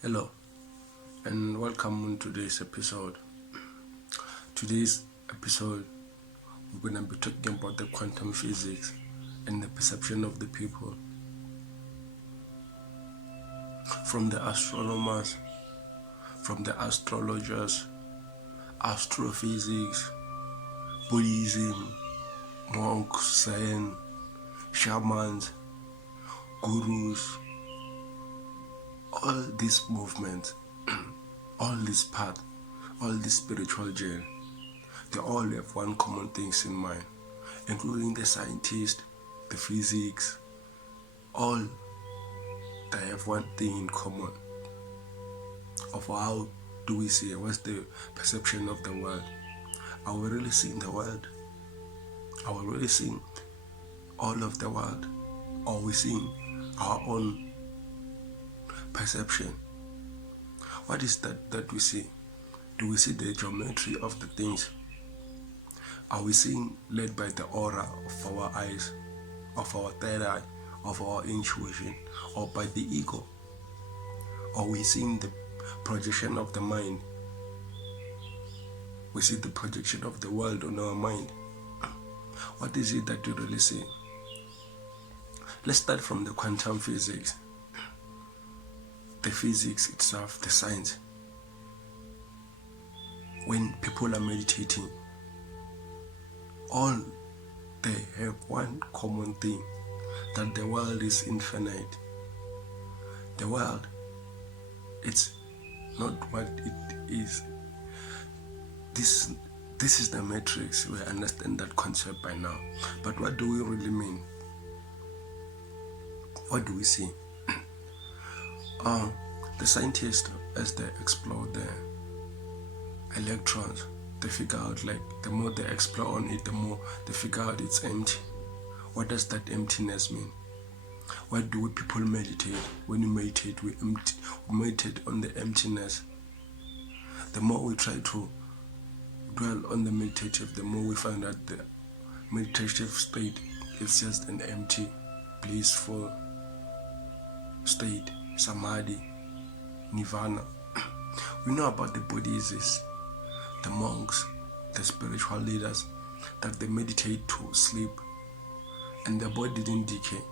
Hello and welcome on today's episode. Today's episode, we're going to be talking about the quantum physics and the perception of the people. From the astronomers, from the astrologers, astrophysics, Buddhism, monks, Zen, shamans, gurus, all these movements, all this path, all this spiritual journey, they all have one common thing in mind, including the scientists, the physics, all they have one thing in common of how do we see it, what's the perception of the world. Are we really seeing the world? Are we really seeing all of the world? Or are we seeing our own perception? What is that we see? Do we see the geometry of the things? Are we seeing led by the aura of our eyes, of our third eye, of our intuition, or by the ego? Are we seeing the projection of the mind? We see the projection of the world on our mind. What is it that you really see? Let's start from the quantum physics. The physics itself, the science. When people are meditating, all they have one common thing, that the world is infinite. The world, it's not what it is. This is the matrix. We understand that concept by now. But what do we really mean? What do we see? The scientists, as they explore the electrons, they figure out, like, the more they explore on it, the more they figure out it's empty. What does that emptiness mean? Why do we people meditate? When you meditate, we meditate on the emptiness. The more we try to dwell on the meditative, the more we find that the meditative state is just an empty, blissful state, samadhi, nirvana. We know about the Buddhists, the monks, the spiritual leaders, that they meditate to sleep and their body didn't decay.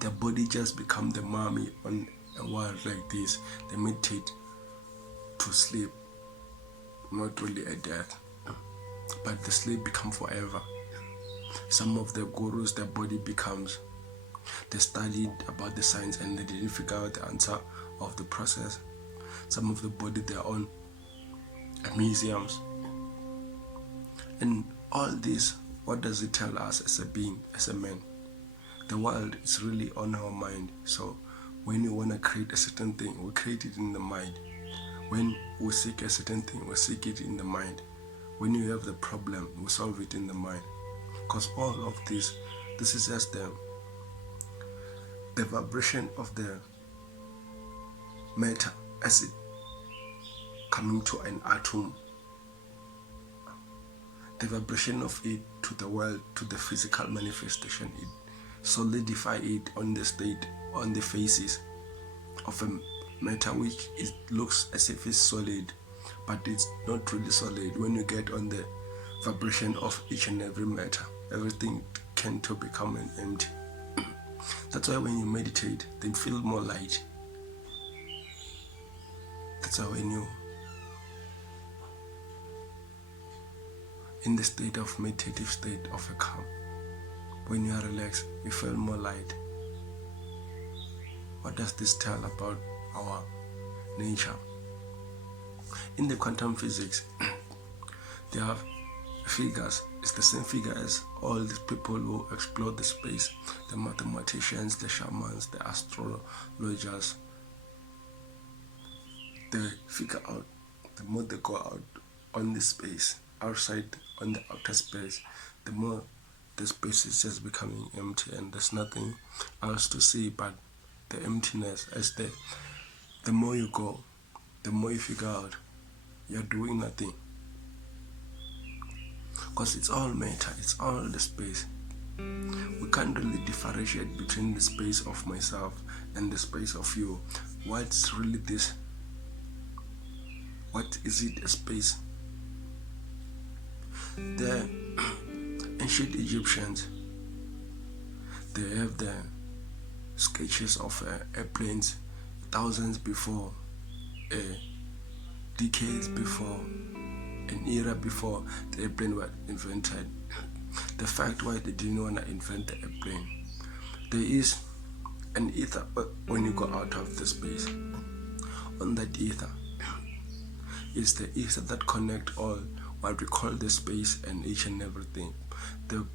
Their body just become the mummy on a world like this. They meditate to sleep, not really a death, but the sleep become forever. Some of the gurus, their body becomes, they studied about the science and they didn't figure out the answer of the process. Some of the body, they're on museums. And all this, what does it tell us as a being, as a man? The world is really on our mind. So when we want to create a certain thing, we create it in the mind. When we seek a certain thing, we seek it in the mind. When you have the problem, we solve it in the mind. Because all of this is just the vibration of the matter as it coming to an atom. The vibration of it to the world, to the physical manifestation, it solidify it on the state, on the faces of a matter which it looks as if it's solid, but it's not really solid. When you get on the vibration of each and every matter, everything can to become an empty. That's why when you meditate, then feel more light. That's why when you in the state of meditative state of a calm, when you are relaxed, you feel more light. What does this tell about our nature? In the quantum physics, they have figures. It's the same figure as all these people who explore the space, the mathematicians, the shamans, the astrologers. They figure out, the more they go out on the space, outside on the outer space, the more the space is just becoming empty and there's nothing else to see but the emptiness. As the more you go, the more you figure out you're doing nothing. Because it's all matter, it's all the space. We can't really differentiate between the space of myself and the space of you. What's really this? What is it, a space? The ancient Egyptians, they have the sketches of airplanes thousands before, decades before, an era before the airplane was invented. The fact why they didn't want to invent the airplane, there is an ether when you go out of the space. On that ether is the ether that connect all what we call the space and each and everything. The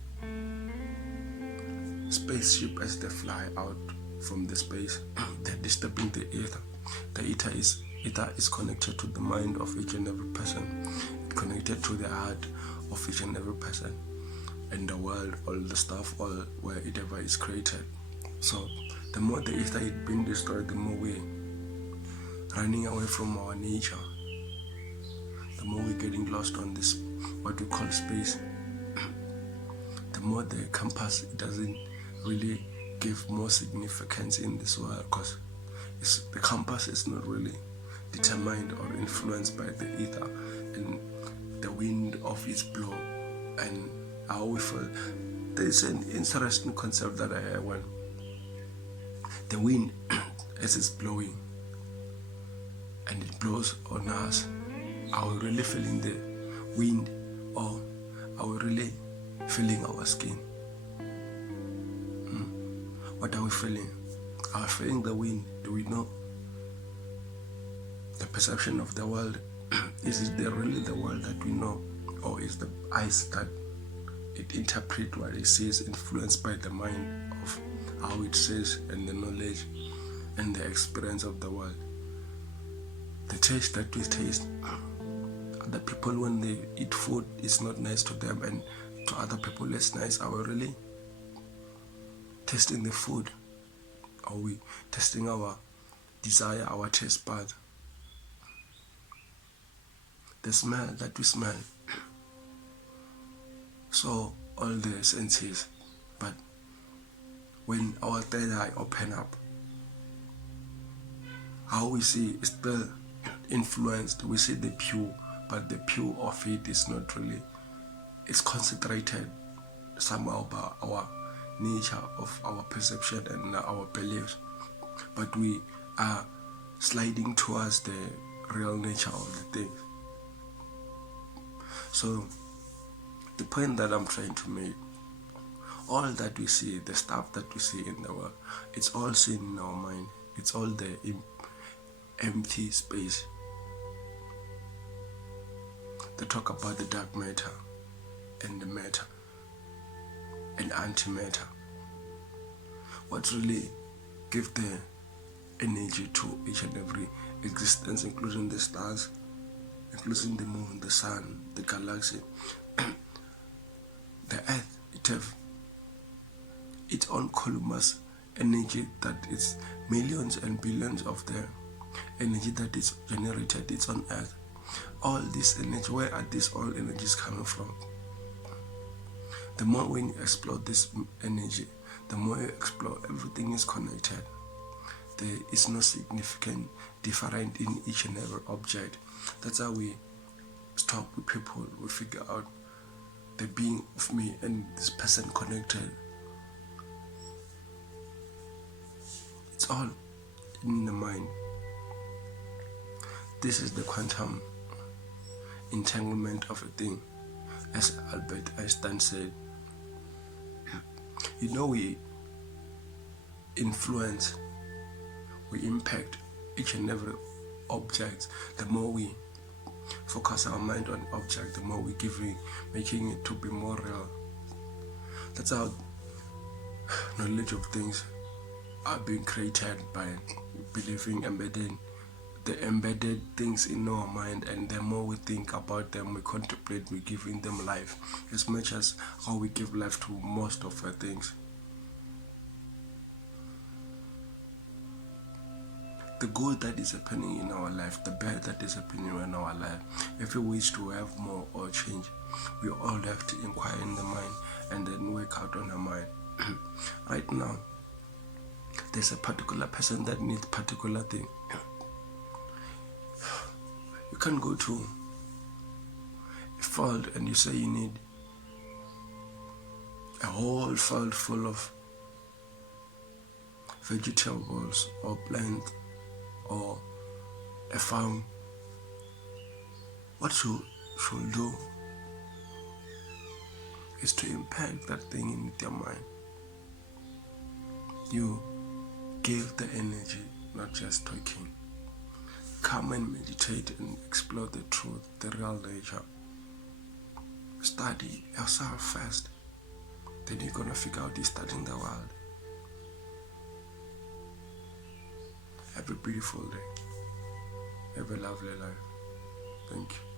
spaceship, as they fly out from the space, they're disturbing the ether. The ether is connected to the mind of each and every person. It's connected to the heart of each and every person. And the world, all the stuff, all wherever is created. So the more the ether is being destroyed, the more we're running away from our nature. The more we're getting lost on this, what we call space. The more the compass doesn't really give more significance in this world, because the compass is not really determined or influenced by the ether and the wind of its blow and how we feel. There is an interesting concept that I heard when the wind as it's blowing and it blows on us, are we really feeling the wind or are we really feeling our skin? What are we feeling? Are we feeling the wind? Do we know? The perception of the world, is it really the world that we know, or is the eyes that it interprets what it says influenced by the mind of how it says and the knowledge and the experience of the world? The taste that we taste, other people when they eat food, it's not nice to them, and to other people it's nice. Are we really tasting the food? Are we testing our desire, our taste bud? The smell that we smell. So all the senses, but when our third eye open up, how we see is still influenced. We see the pure, but the pure of it is not really, it's concentrated somehow by our nature of our perception and our beliefs, but we are sliding towards the real nature of the thing. So the point that I'm trying to make, all that we see, the stuff that we see in the world, it's all seen in our mind. It's all the empty space. They talk about the dark matter and the matter and antimatter. What really gives the energy to each and every existence, including the stars, including the moon, the sun, the galaxy, the earth, it have its own columnous energy that is millions and billions of the energy that is generated, it's on earth. All this energy, where are these all energies coming from? The more we explore this energy, the more you explore, everything is connected. There is no significant difference in each and every object. That's how we talk with people. We figure out the being of me and this person connected. It's all in the mind. This is the quantum entanglement of a thing, as Albert Einstein said. You know, we influence, we impact each and every object. The more we focus our mind on object, the more we making it to be more real. That's how knowledge of things are being created, by believing, the embedded things in our mind, and the more we think about them, we contemplate, we giving them life, as much as how we give life to most of our things. The good that is happening in our life, the bad that is happening in our life, if we wish to have more or change, we all have to inquire in the mind and then work out on her mind. Right now, there's a particular person that needs particular thing. You can't go to a field and you say you need a whole field full of vegetables or plants or a farm. What you should do is to impact that thing in their mind. You give the energy, not just talking. Come and meditate and explore the truth, the real nature. Study yourself first. Then you're gonna figure out you're studying the world. Have a beautiful day. Have a lovely life. Thank you.